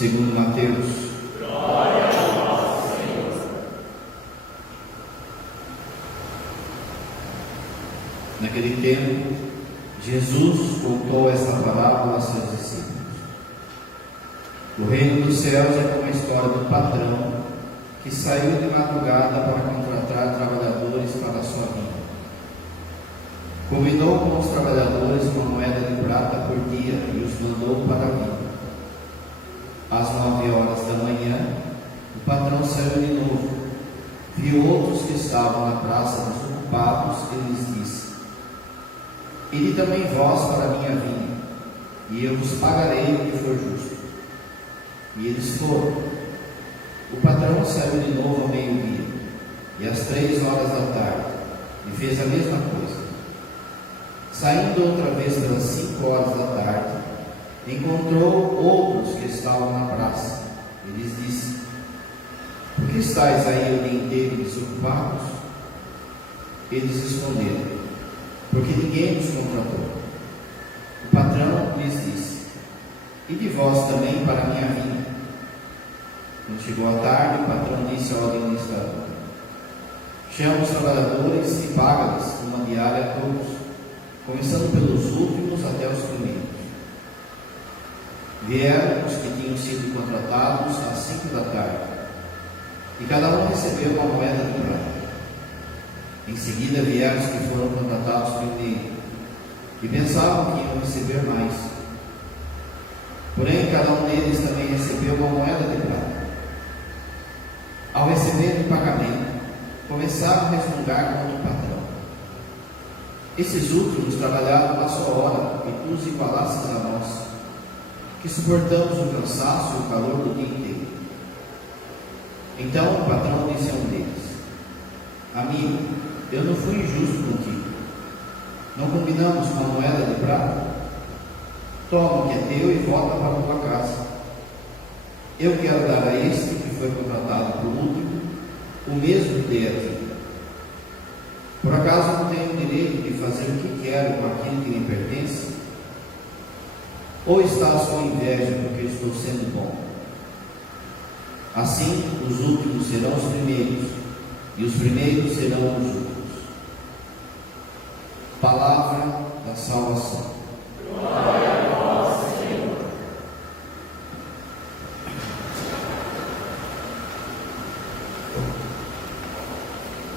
segundo Mateus. Glória a vós, Senhor. Naquele tempo, Jesus contou esta parábola a seus discípulos. O reino dos céus é como a história do patrão que saiu de madrugada para contratar trabalhadores para a sua vinda. Combinou com os trabalhadores uma moeda de prata por dia e os mandou para a vinda. Às 9h da manhã, o patrão saiu de novo, viu outros que estavam na praça desocupados e lhes disse: ide também vós para a minha vinha, e eu vos pagarei o que for justo. E eles foram. O patrão saiu de novo ao meio-dia, e às 3h da tarde, e fez a mesma coisa. Saindo outra vez pelas 5h da tarde, encontrou outros que estavam na praça, e lhes disse: por que estáis aí o dia inteiro desocupados? Eles responderam: porque ninguém nos contratou. O patrão lhes disse: e de vós também para a minha vinda. Quando chegou a tarde, o patrão disse ao administrador: chama os trabalhadores e paga-lhes uma diária a todos, começando pelos últimos até os primeiros. Vieram os que tinham sido contratados às 5 da tarde, e cada um recebeu uma moeda de prata. Em seguida vieram os que foram contratados primeiro, e pensavam que iam receber mais. Porém, cada um deles também recebeu uma moeda de prata. Ao receber o pagamento, começaram a resmungar contra o patrão. Esses últimos trabalharam a sua hora, e tu os igualasses a nós, que suportamos o cansaço e o calor do dia inteiro. Então o patrão disse a um deles: amigo, eu não fui injusto contigo. Não combinamos uma moeda de prata? Toma o que é teu e volta para a tua casa. Eu quero dar a este que foi contratado por último o mesmo que dei a ti. Por acaso não tenho o direito de fazer o que quero com aquilo que me pertence? Ou estás com inveja porque estou sendo bom? Assim, os últimos serão os primeiros, e os primeiros serão os últimos. Palavra da salvação. Glória a vós, Senhor.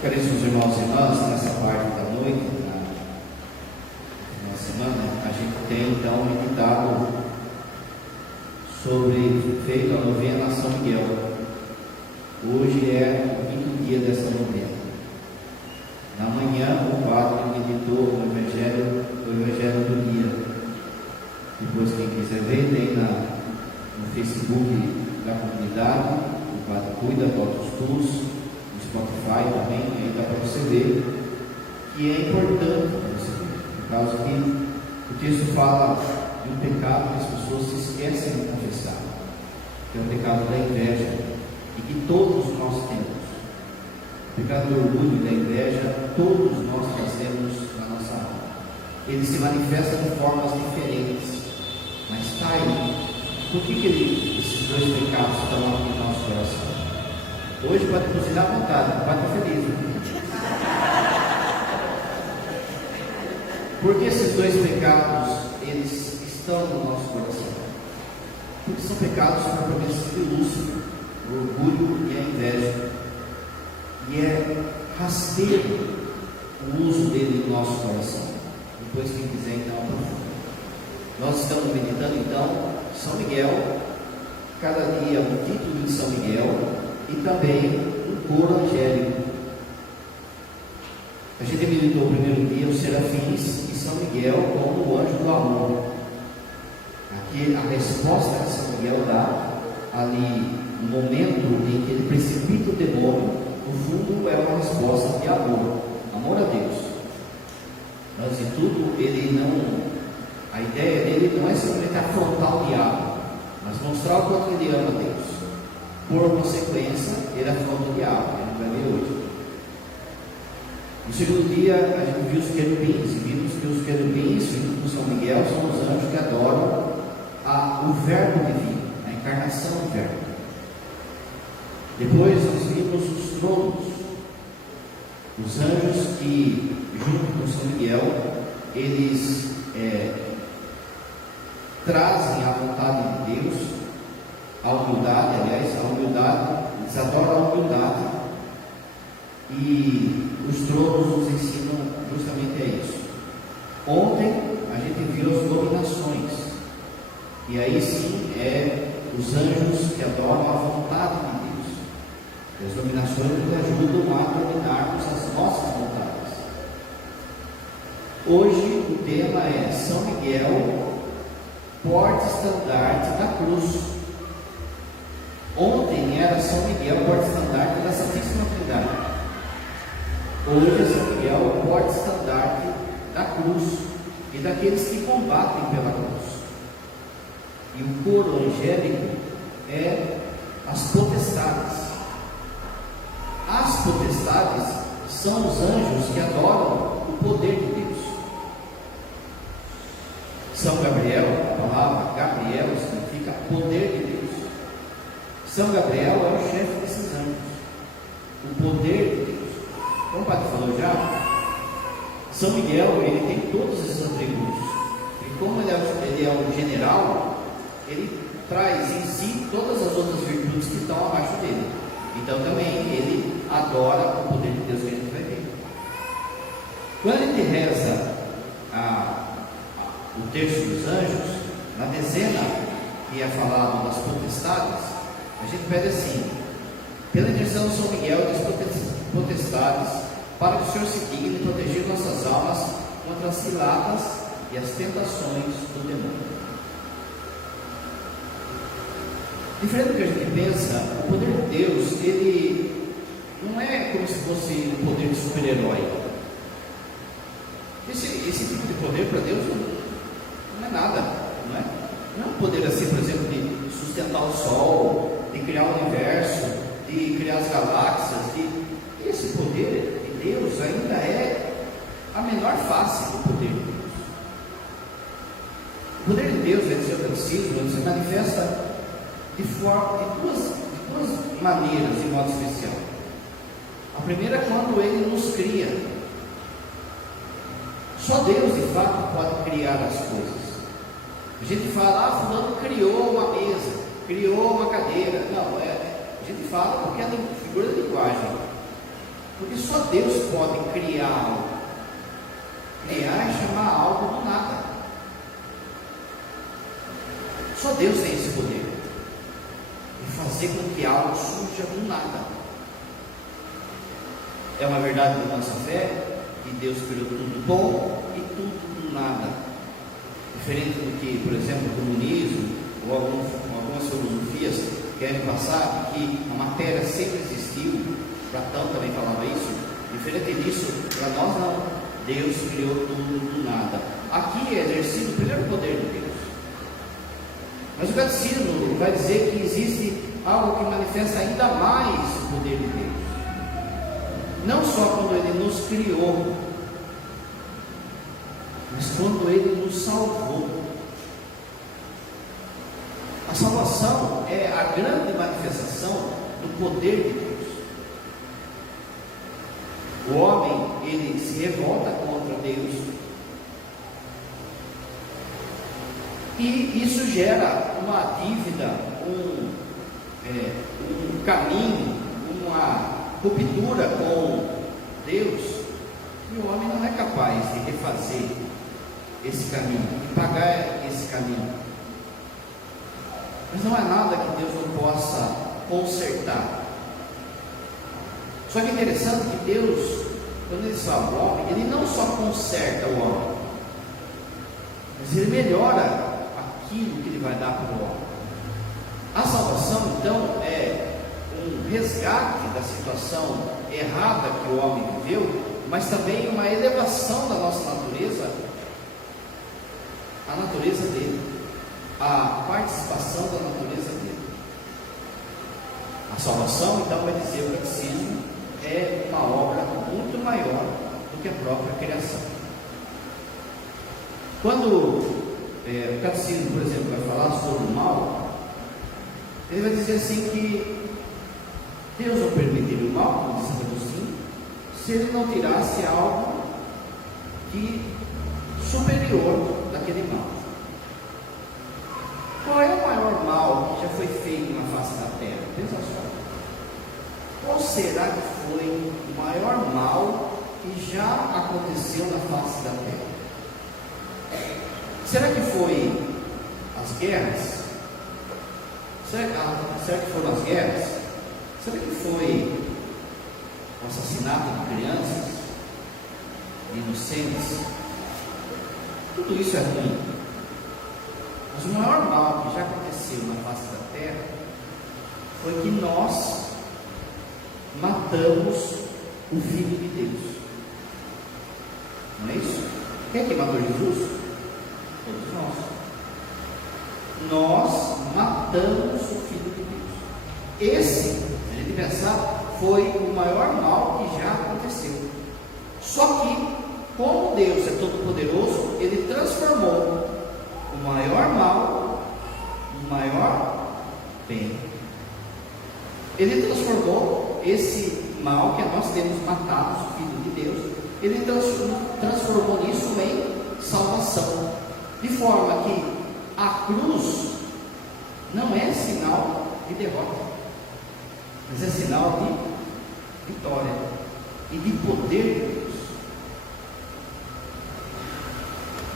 Caríssimos irmãos e irmãs, nessa parte da noite, na semana, a gente tem então meditado sobre feito a novena a São Miguel. Hoje é o 5º dia dessa novena. Na manhã, o padre meditou o Evangelho do dia. Depois, quem quiser ver, tem no Facebook da comunidade, o padre cuida, bota os tours, no Spotify também, aí dá para você ver. E é importante para você ver, por causa que o texto fala de um pecado que as pessoas se esquecem de confessar, que é o pecado da inveja, e que todos nós temos. O pecado do orgulho e da inveja, todos nós fazemos na nossa alma. Ele se manifesta de formas diferentes, mas está aí. Por que esses dois pecados estão aqui no nosso coração? Hoje pode cozinhar à vontade, pode estar feliz. Por que esses dois pecados, eles estão no nosso coração? Porque são pecados propriamente de Lúcifer, o orgulho e a inveja. E é rasteiro o uso dele no nosso coração. Depois, quem quiser, então, aprofunda. Nós estamos meditando, então, São Miguel, cada dia um título de São Miguel e também um coro angélico. A gente meditou o primeiro dia os serafins e São Miguel como o anjo do amor. Aqui a resposta que São Miguel dá ali no momento em que ele precipita o demônio, no fundo é uma resposta de amor a Deus. Antes de tudo, a ideia dele não é simplesmente afrontar o diabo, mas mostrar o quanto ele ama Deus. Por consequência, ele afronta o diabo, ele vai ver hoje. No segundo dia, a gente viu os querubins, e vimos que os querubins, junto com São Miguel, são os anjos que adoram o verbo divino, encarnação do Verbo. Depois nós vimos os tronos, os anjos que, junto com São Miguel, eles trazem a vontade de Deus, a humildade, eles adoram a humildade, e os tronos nos ensinam justamente a isso. Ontem a gente viu as dominações, e aí sim os anjos que adoram a vontade de Deus. E as dominações nos ajudam a dominarmos as nossas vontades. Hoje o tema é São Miguel, porta-estandarte da cruz. Ontem era São Miguel, porta-estandarte da Santíssima Trindade. Hoje é São Miguel, porta-estandarte da cruz e daqueles que combatem pela cruz. E o coro angélico é as potestades. As potestades são os anjos que adoram o poder de Deus. São Gabriel, a palavra Gabriel significa poder de Deus. São Gabriel é o chefe desses anjos, o poder de Deus. Como o padre falou já, São Miguel, ele tem todos esses atributos. E como ele é o general, ele traz em si todas as outras virtudes que estão abaixo dele. Então também ele adora o poder de Deus que a gente vai ver. Quando a gente reza o terço dos anjos, na dezena que é falado das potestades, a gente pede assim: pela intercessão de São Miguel e das potestades, para que o Senhor se digne proteger nossas almas contra as ciladas e as tentações do demônio. Diferente do que a gente pensa, o poder de Deus, ele não é como se fosse um poder de super-herói. Esse tipo de poder para Deus não é nada, não é? Não é um poder assim, por exemplo, de sustentar o Sol, de criar o universo, de criar as galáxias. Esse poder de Deus ainda é a menor face do poder de Deus. O poder de Deus, vai dizer o catecismo, ele se manifesta de duas maneiras, de modo especial. A primeira é quando ele nos cria. Só Deus, de fato, pode criar as coisas. A gente fala, fulano criou uma mesa, criou uma cadeira. Não, a gente fala porque é figura de linguagem. Porque só Deus pode criar algo. Criar é chamar algo do nada. Só Deus tem esse poder de fazer com que algo surja do nada. É uma verdade da nossa fé que Deus criou tudo bom e tudo do nada. Diferente do que, por exemplo, o comunismo ou algumas filosofias querem passar, que a matéria sempre existiu. Platão também falava isso. Diferente disso, para nós não. Deus criou tudo do nada. Aqui é exercido o primeiro poder de Deus. Mas o catecismo vai dizer que existe algo que manifesta ainda mais o poder de Deus. Não só quando Ele nos criou, mas quando Ele nos salvou. A salvação é a grande manifestação do poder de Deus. O homem, ele se revolta contra Deus, e isso gera uma dívida, um caminho, uma ruptura com Deus, e o homem não é capaz de refazer esse caminho, de pagar esse caminho. Mas não é nada que Deus não possa consertar. Só que é interessante que Deus, quando Ele salva o homem, Ele não só conserta o homem, mas Ele melhora aquilo que Ele vai dar para o homem. A salvação, então, é um resgate da situação errada que o homem viveu, mas também uma elevação da nossa natureza, a natureza dele, a participação da natureza dele. A salvação, então, vai dizer o catecismo, é uma obra muito maior do que a própria criação. Quando o catecismo, por exemplo, vai falar sobre o mal, Ele vai dizer assim que Deus não permitiria o mal, como diz Santo Agostinho, se ele não tirasse algo superior daquele mal. Qual é o maior mal que já foi feito na face da terra? Pensa só. Qual será que foi o maior mal que já aconteceu na face da terra? Será que foi as guerras? Será que foram as guerras? Será que foi o assassinato de crianças, de inocentes? Tudo isso é ruim. Mas o maior mal que já aconteceu na face da terra foi que nós matamos o Filho de Deus. Não é isso? Quem é que matou Jesus? Todos nós. Nós matamos o Filho de Deus. Esse, se a gente pensar, foi o maior mal que já aconteceu. Só que, como Deus é todo poderoso, Ele transformou o maior mal no maior bem. Ele transformou esse mal que nós temos matado, o Filho de Deus, Ele transformou isso em salvação, de forma que a cruz não é sinal de derrota, mas é sinal de vitória e de poder de Deus.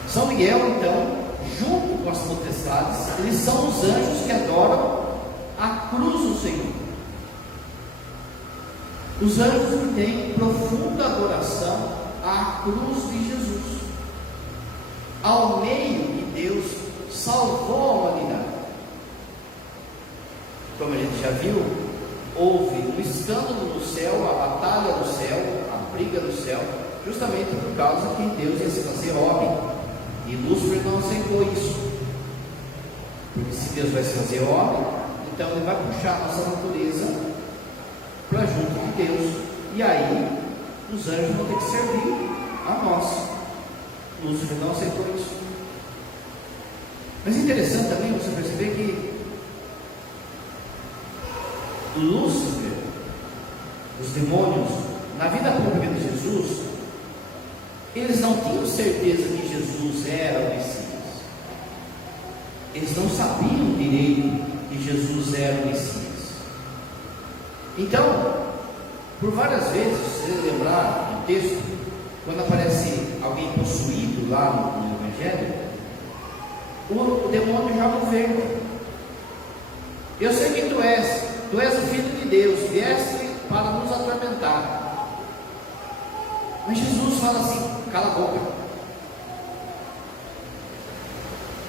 São Miguel, então, junto com as potestades, eles são os anjos que adoram a cruz do Senhor. Os anjos que têm profunda adoração à cruz de Jesus, ao meio que Deus salvou a humanidade. Como a gente já viu, houve um escândalo no céu, a batalha no céu, a briga no céu, justamente por causa que Deus ia se fazer homem, e Lúcifer não aceitou isso, porque se Deus vai se fazer homem, então Ele vai puxar a nossa natureza para junto de Deus, e aí os anjos vão ter que servir a nós. Lúcifer não aceitou isso. Mas é interessante também você perceber que Lúcifer, os demônios, na vida pública de Jesus, eles não tinham certeza que Jesus era o Messias. Eles não sabiam direito que Jesus era o Messias. Então, por várias vezes, se você lembrar do texto, quando aparece alguém possuído lá no Evangelho, o demônio joga o verde. Eu sei quem tu és o Filho de Deus, vieste para nos atormentar. Mas Jesus fala assim: cala a boca.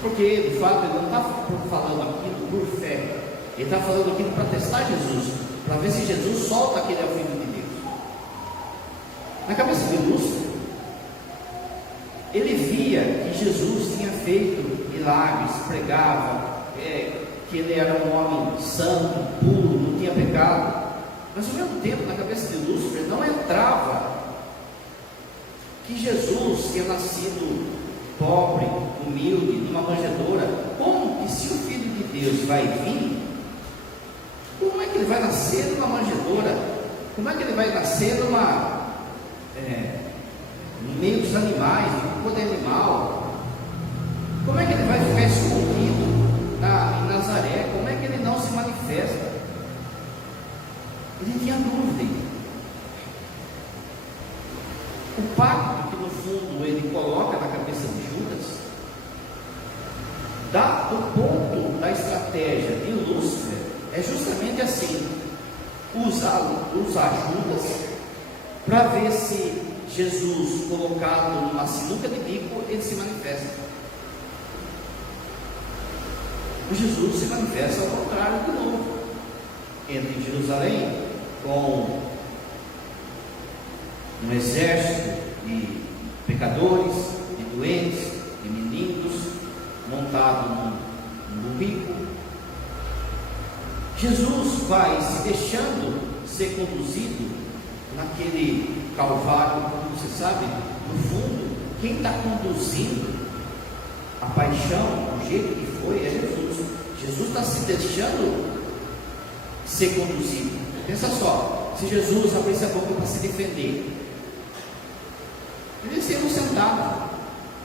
Porque de fato ele não está falando aquilo por fé, ele está falando aquilo para testar Jesus, para ver se Jesus solta que ele é o Filho de Deus. Na cabeça de Lúcifer, ele via que Jesus tinha feito milagres, pregava, que ele era um homem santo, puro, não tinha pecado. Mas ao mesmo tempo, na cabeça de Lúcifer, não entrava que Jesus tinha nascido pobre, humilde, numa manjedoura. Como que, se o Filho de Deus vai vir, como é que ele vai nascer numa manjedoura? Como é que ele vai nascer no meio dos animais, no corpo de animal? Como é que ele vai ficar escondido em Nazaré? Como é que ele não se manifesta? Ele tinha dúvida. O pacto que no fundo ele coloca na cabeça de Judas, do ponto da estratégia de Lúcifer, é justamente assim: usar Judas para ver se Jesus, colocado numa sinuca de bico, ele se manifesta. O Jesus se manifesta ao contrário de novo. Entra em Jerusalém com um exército de pecadores, de doentes, de mendigos, montado num burrico. Jesus vai se deixando ser conduzido naquele Calvário. Como você sabe, no fundo, quem está conduzindo a paixão, o jeito que foi, é Jesus. Jesus está se deixando ser conduzido. Pensa só, se Jesus abrisse a boca para se defender, ele ser inocentado,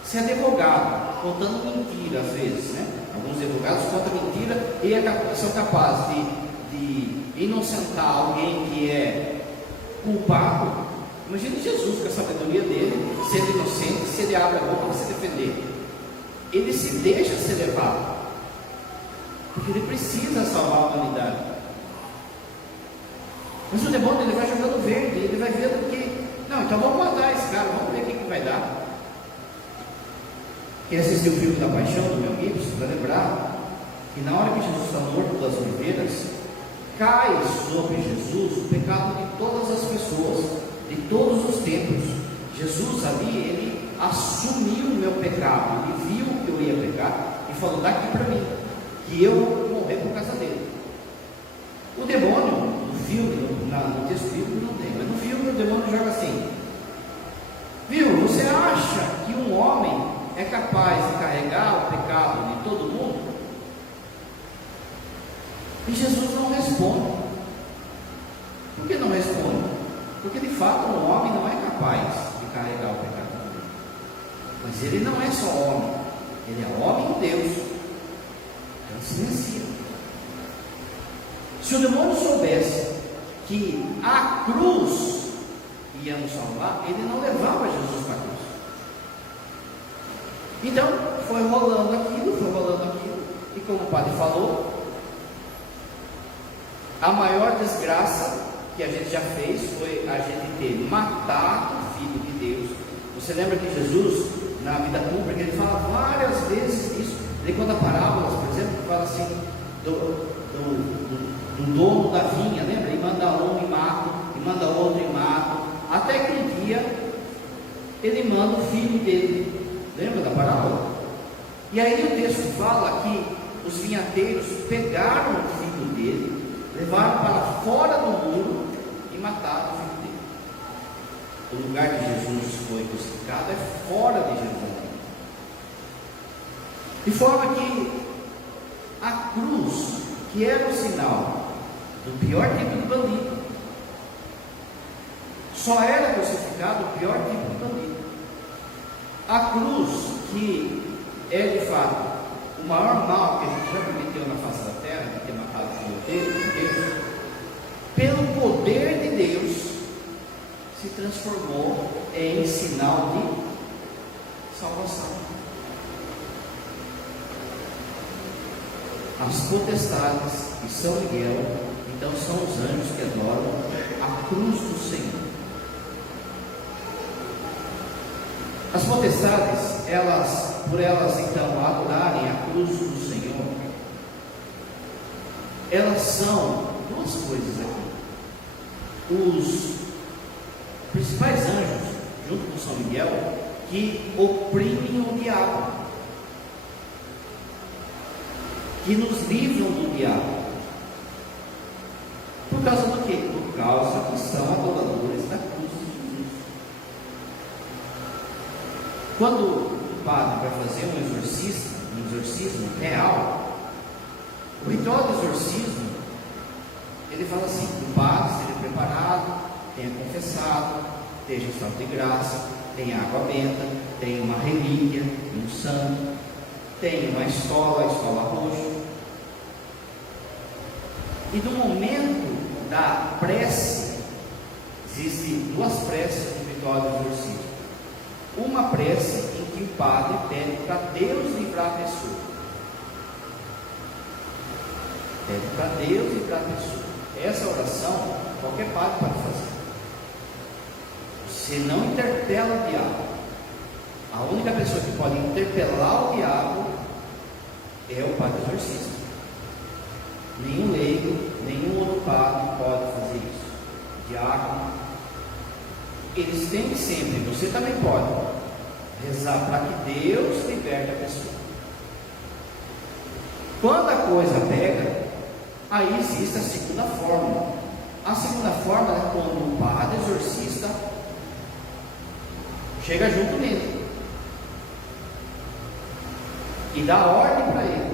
ser advogado, contando mentira às vezes, né? Alguns advogados contam mentira e são capazes de inocentar alguém que é culpado. Imagine Jesus com a sabedoria dele, sendo inocente, se ele abre a boca para se defender, ele se deixa ser levado, porque ele precisa salvar a humanidade. Mas o demônio, ele vai jogando verde, ele vai vendo que, não, então vamos matar esse cara, vamos ver o que vai dar. Quem assistiu o filme da Paixão do Mel Gibson vai lembrar que na hora que Jesus está morto das oliveiras, cai sobre Jesus o pecado de todas as pessoas, de todos os tempos. Jesus ali, ele assumiu o meu pecado, ele viu que eu ia pecar e falou: daqui para mim, que eu vou morrer por causa dele. O demônio, no filme, no texto bíblico não tem, mas no filme o demônio joga assim: viu, você acha que um homem é capaz de carregar o pecado de todo mundo? E Jesus não responde. Por que não responde? Porque de fato um homem não é capaz de carregar o pecado dele. Mas ele não é só homem, ele é homem e Deus. Então silencia. Se o demônio soubesse que a cruz ia nos salvar, ele não levava Jesus para a cruz. Então foi rolando aquilo, e como o padre falou, a maior desgraça que a gente já fez foi a gente ter matado o Filho de Deus. Você lembra que Jesus, na vida pública, ele fala várias vezes isso. Ele conta parábolas, por exemplo, que fala assim do dono da vinha, lembra? Ele manda um e mata, e manda outro e mata, até que um dia ele manda o filho dele. Lembra da parábola? E aí o texto fala que os vinhateiros pegaram o filho dele, levaram para fora do muro e mataram o filho dele. O lugar de Jesus foi crucificado é fora de Jerusalém. De forma que a cruz, que era o sinal do pior tipo de bandido, só era crucificado o pior tipo de bandido. A cruz, que é de fato o maior mal que a gente já cometeu na face da terra, de ter matado o filho de Deus, pelo poder de Deus, se transformou em sinal de salvação. As potestades de São Miguel, então, são os anjos que adoram a cruz do Senhor. As potestades, por elas então adorarem a cruz do Senhor, elas são duas coisas aqui: os principais anjos, junto com São Miguel, que oprimem o diabo, que nos livram do diabo. Por causa do quê? Por causa que são adoradores da cruz de Jesus. Quando o padre vai fazer um exorcismo real, o ritual do exorcismo, ele fala assim: o padre esteja preparado, tenha confessado, esteja em estado de graça, tenha água benta, tenha uma relíquia, um santo, tenha uma escola, a escola roxa. E no momento da prece, existem duas preces no ritual do exorcismo. Uma prece em que o padre pede para Deus livrar a pessoa. Pede para Deus livrar a pessoa. Essa oração, qualquer padre pode fazer. Você não interpela o diabo. A única pessoa que pode interpelar o diabo é o padre exorcista. Nenhum leigo, nenhum outro padre pode fazer isso. Diácono, eles têm que sempre, você também pode rezar para que Deus liberte a pessoa. Quando a coisa pega, aí existe a segunda forma. A segunda forma é quando o padre exorcista chega junto nele e dá ordem para ele.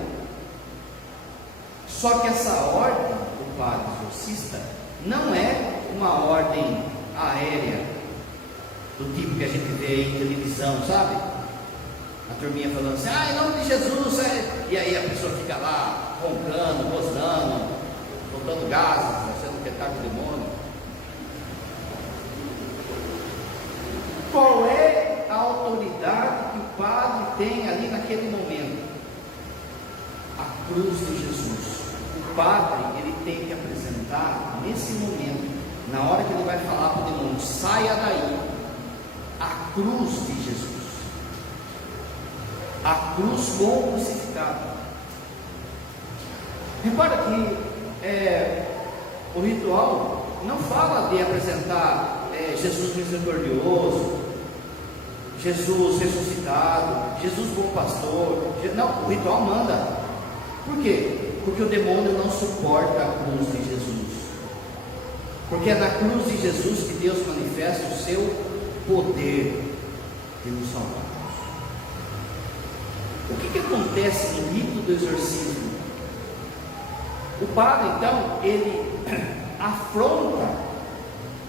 Só que essa ordem do padre exorcista exorcista. Não é uma ordem aérea, do tipo que a gente vê aí em televisão, sabe? A turminha falando assim, em nome de Jesus, e aí a pessoa fica lá, roncando, rosnando, soltando gases, achando que está com o demônio. Qual é a autoridade que o padre tem ali naquele momento? A cruz de Jesus. O padre, ele tem que apresentar nesse momento, na hora que ele vai falar para o demônio, saia daí, a cruz de Jesus, a cruz com o crucificado. Repara que o ritual não fala de apresentar Jesus misericordioso, Jesus ressuscitado, Jesus bom pastor. Não, o ritual manda. Por quê? Porque o demônio não suporta a cruz de Jesus. Porque é na cruz de Jesus que Deus manifesta o seu poder de nos salvar. O que acontece no rito do exorcismo? O padre, então, ele afronta,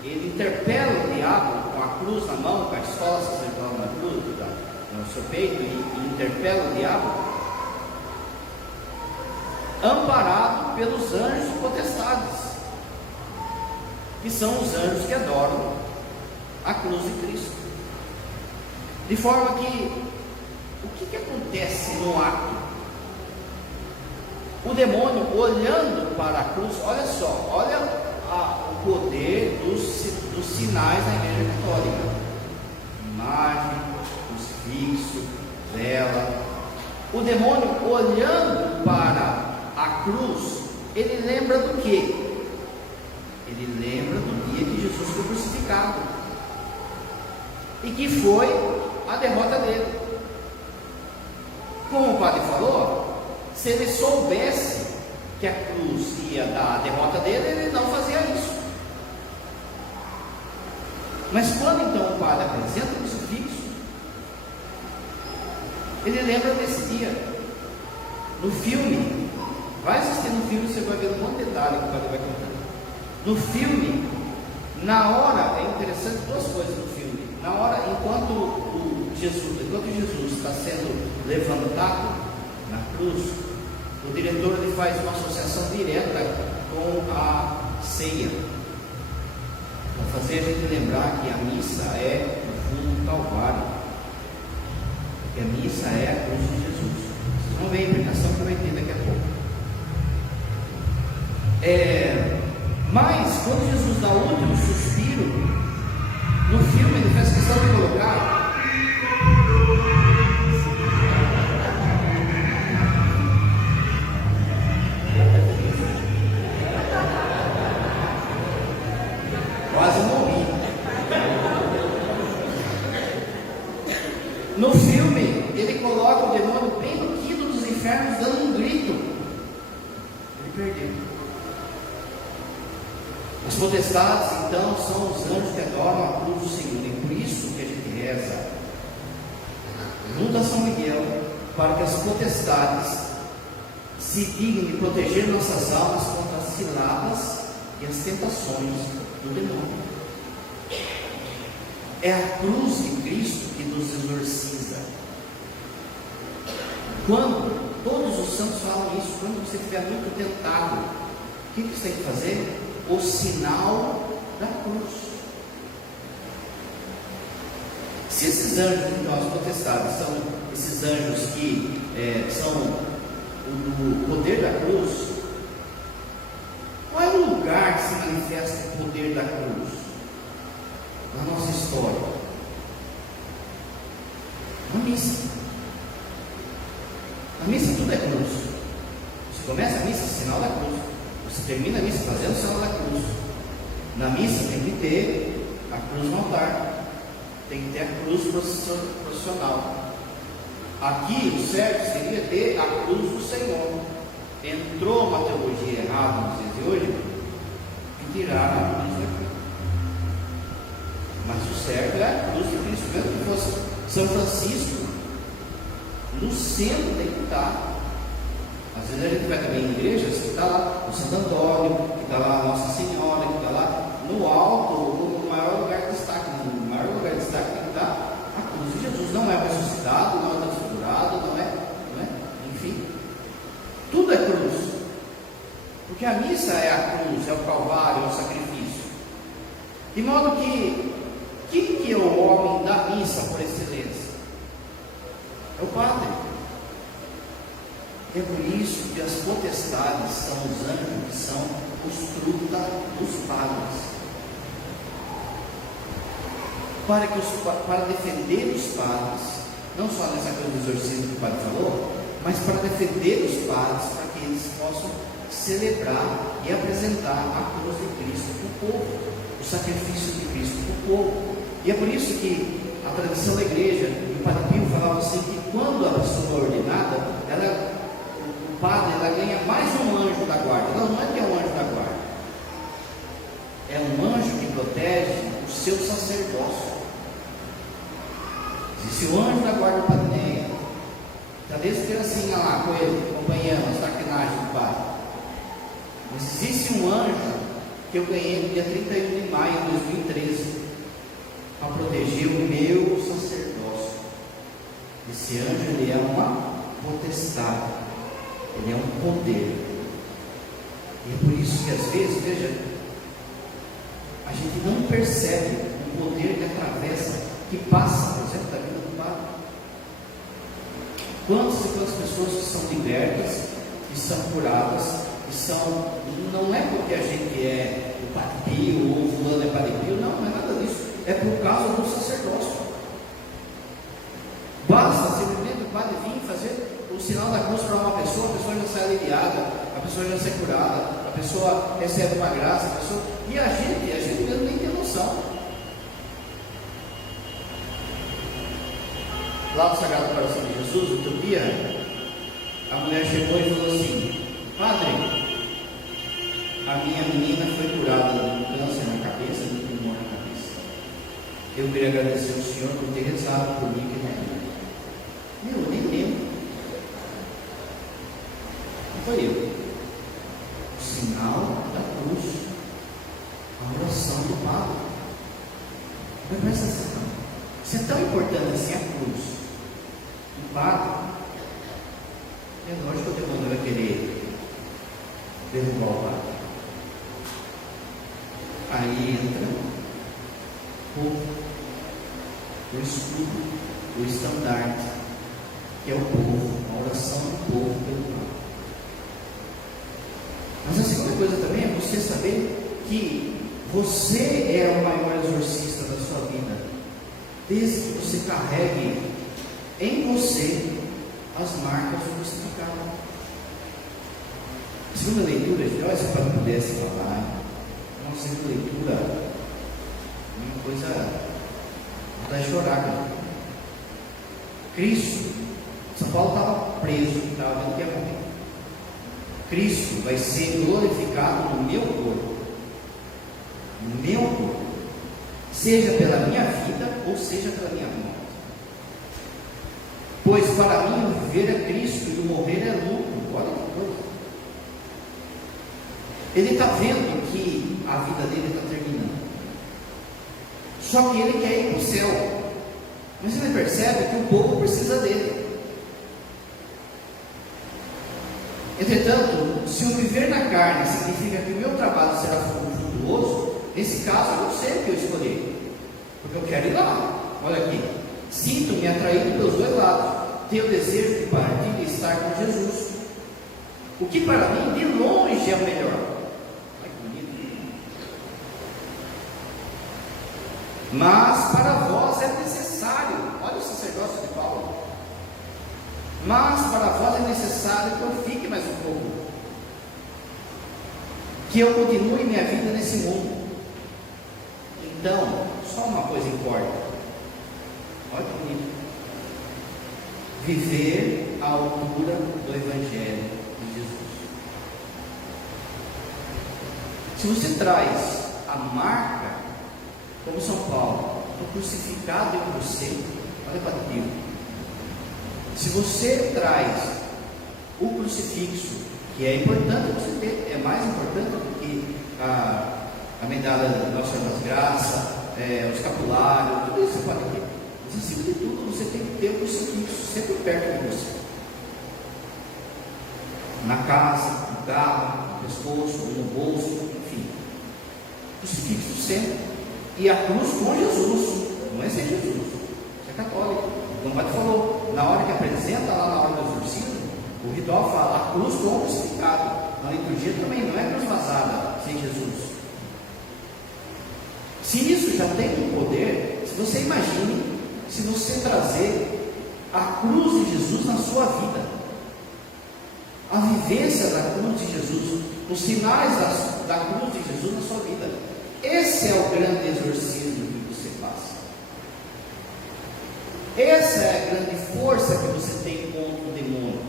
ele interpela o diabo com a cruz na mão, com a escola sacerdotal na cruz, no seu peito, e interpela o diabo, amparado pelos anjos potestades, que são os anjos que adoram a cruz de Cristo. De forma que, o que acontece no ato? O demônio, olhando para a cruz, olha só, olha o poder dos sinais da Igreja Católica: imagem, crucifixo, vela. O demônio, olhando para a cruz, ele lembra do quê? Ele lembra do dia que Jesus foi crucificado e que foi a derrota dele. Como o padre falou, se ele soubesse que a cruz ia dar a derrota dele, ele não fazia isso. Mas quando então o padre apresenta o crucifixo, ele lembra desse dia. No filme, vai assistir no filme, você vai ver um monte de detalhe que o padre vai contar. No filme, na hora, é interessante duas coisas no filme. Na hora, enquanto Jesus está sendo levantado na cruz, o diretor ele faz uma associação direta com a ceia, para fazer a gente lembrar que a missa é o fundo do Calvário, que a missa é a cruz de Jesus. Vocês vão ver a implicação que vai ter daqui a pouco. Mas quando Jesus dá o último suspiro, no filme ele faz questão de colocar quase morri. No filme ele coloca o demônio bem no quinto dos infernos, dando um grito. Ele perdeu. As potestades, então, são os anjos que adoram a cruz do Senhor, e por isso que a gente reza junto a São Miguel, para que as potestades se dignem de proteger nossas almas contra as ciladas e as tentações do demônio. É a cruz de Cristo que nos exorciza. Quando todos os santos falam isso, quando você estiver muito tentado, o que você tem que fazer? O sinal da cruz. Se esses anjos, então, as potestades, são esses anjos que são o poder da cruz, qual é o lugar que se manifesta o poder da cruz na nossa história? Na missa. Na missa tudo é cruz. Você começa a missa, sinal da cruz. Você termina a missa fazendo o sinal da cruz. Na missa tem que ter a cruz no altar, tem que ter a cruz processional. Aqui o certo seria ter a cruz do Senhor. Entrou uma teologia errada nos dias de hoje e tiraram a cruz daqui. Mas o certo é a cruz de Cristo, mesmo que fosse São Francisco, no centro tem que estar a Às vezes a gente vai também em igrejas que está lá o Santo Antônio, que está lá a Nossa Senhora, que está lá no alto, no maior lugar de destaque. No maior lugar de destaque tem que estar a cruz de Jesus. Não é ressuscitado, não é transfigurado, não é, enfim. Tudo é cruz. Porque a missa é a cruz, é o Calvário, é o sacrifício. De modo que, quem que é o homem da missa por excelência? É o padre. É por isso que as potestades são os anjos, que são os fruta dos padres. Para defender os padres, não só nessa coisa do exorcismo que o padre falou, mas para defender os padres, para que eles possam celebrar e apresentar a cruz de Cristo para o povo, o sacrifício de Cristo para o povo. E é por isso que a tradição da igreja, o Padre Pio falava assim, que quando a pessoa é ordenada, o padre ganha mais um anjo da guarda. Não é que é um anjo da guarda, é um anjo que protege o seu sacerdócio. Se o anjo da guarda do Padre está desde criancinha lá com ele, acompanhando as traquinagens do padre. Mas existe um anjo que eu ganhei no dia 31 de maio de 2013 para proteger o meu sacerdócio. Esse anjo, ele é uma potestade, ele é um poder. E é por isso que às vezes, veja, a gente não percebe o poder que atravessa, que passa, por exemplo, da vida do padre. Quantas e quantas pessoas que são libertas, que são curadas, que são, não é porque a gente é o Padre Pio ou o fulano é Padre Pio, não é nada disso, é por causa do sacerdócio. Basta simplesmente o padre vir fazer o sinal da cruz para uma pessoa, a pessoa já sai aliviada, a pessoa já sai curada, a pessoa recebe uma graça, e a gente mesmo nem tem noção. Lá no Sagrado Coração de Jesus, outro dia, a mulher chegou e falou assim: padre, a minha menina foi curada de um câncer na cabeça, de um tumor na cabeça. Eu queria agradecer ao senhor por ter rezado por mim que minha vida. Eu nem lembro. Não foi eu. O sinal da cruz, a oração do padre. Mas presta atenção. Isso é tão importante assim, a cruz. O padre, é lógico que o demônio vai querer derrubar o padre. Aí entra o escudo, o estandarte, que é o povo, a oração do povo pelo padre. Mas a segunda coisa também é você saber que você é o maior exorcista da sua vida, desde que você carregue em você as marcas do crucificado. A segunda leitura, olha, se o padre pudesse falar, uma segunda leitura, uma coisa para chorar, cara. Cristo, São Paulo estava preso, estava vendo que ia morrer. Cristo vai ser glorificado no meu corpo, seja pela minha vida ou seja pela minha morte. Pois para mim o viver é Cristo e o morrer é lucro. Olha que coisa. Ele está vendo que a vida dele está terminando. Só que ele quer ir para o céu. Mas ele percebe que o povo precisa dele. Entretanto, se eu viver na carne significa que o meu trabalho será frutuoso, nesse caso eu não sei o que eu escolher. Porque eu quero ir lá. Olha aqui. Sinto-me atraído pelos dois lados. Tenho o desejo de partir e estar com Jesus. O que para mim de longe é o melhor. Mas para vós é necessário, olha o sacerdócio de Paulo, mas para vós é necessário que eu fique mais um pouco, que eu continue minha vida nesse mundo. Então, só uma coisa importa, olha que bonito, viver à altura do Evangelho de Jesus. Se você traz a marca, como São Paulo, o crucificado em você, olha para Deus. Se você traz o crucifixo, que é importante você ter, é mais importante do que a medalha de Nossa Senhora das Graças, o escapulário, tudo isso você pode ter. Mas acima de tudo, você tem que ter o crucifixo sempre perto de você. Na casa, no carro, no pescoço, no bolso, enfim. Crucifixo sempre. E a cruz com Jesus, não é sem Jesus. Você é católico. Como o padre falou, na hora que apresenta lá na hora do exorcismo, o ritual fala a cruz com o crucificado. Na liturgia também não é cruz vazada sem Jesus. Se isso já tem um poder, se você imagine, se você trazer a cruz de Jesus na sua vida, a vivência da cruz de Jesus, os sinais da cruz de Jesus na sua vida, esse é o grande exorcismo que você passa. Essa é a grande força que você tem contra o demônio.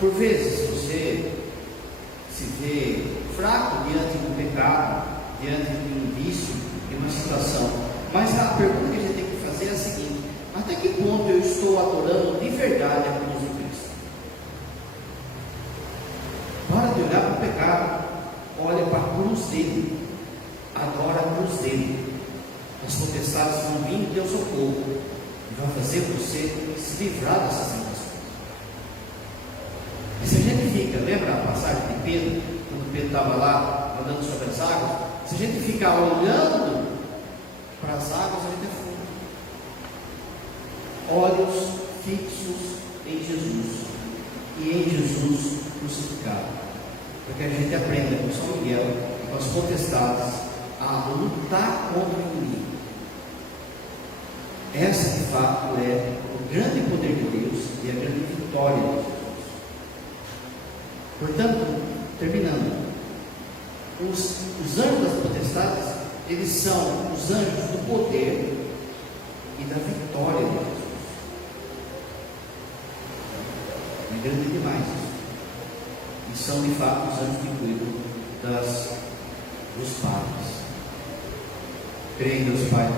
Por vezes você se vê fraco diante do pecado, diante de um vício, de uma situação. Mas a pergunta que a gente tem que fazer é a seguinte: até que ponto eu estou adorando de verdade a cruz de Cristo? Para de olhar para o pecado, olha para a cruz dele, adora a cruz dele. As potestades vão vir em teu socorro e vai fazer você se livrar dessas tentações. E se a gente fica, lembra a passagem de Pedro, quando Pedro estava lá andando sobre as águas? Se a gente ficar olhando para as águas, a gente afunda. Olhos fixos em Jesus e em Jesus crucificado, para que a gente aprenda com São Miguel e com as potestades a lutar contra o inimigo. Essa de fato é o grande poder de Deus e a grande vitória de Jesus. Portanto, terminando, os anjos das potestades, eles são os anjos do poder e da vitória de Jesus. É grande demais isso. E são de fato os anjos que cuidam dos padres. Creio em Deus Pai,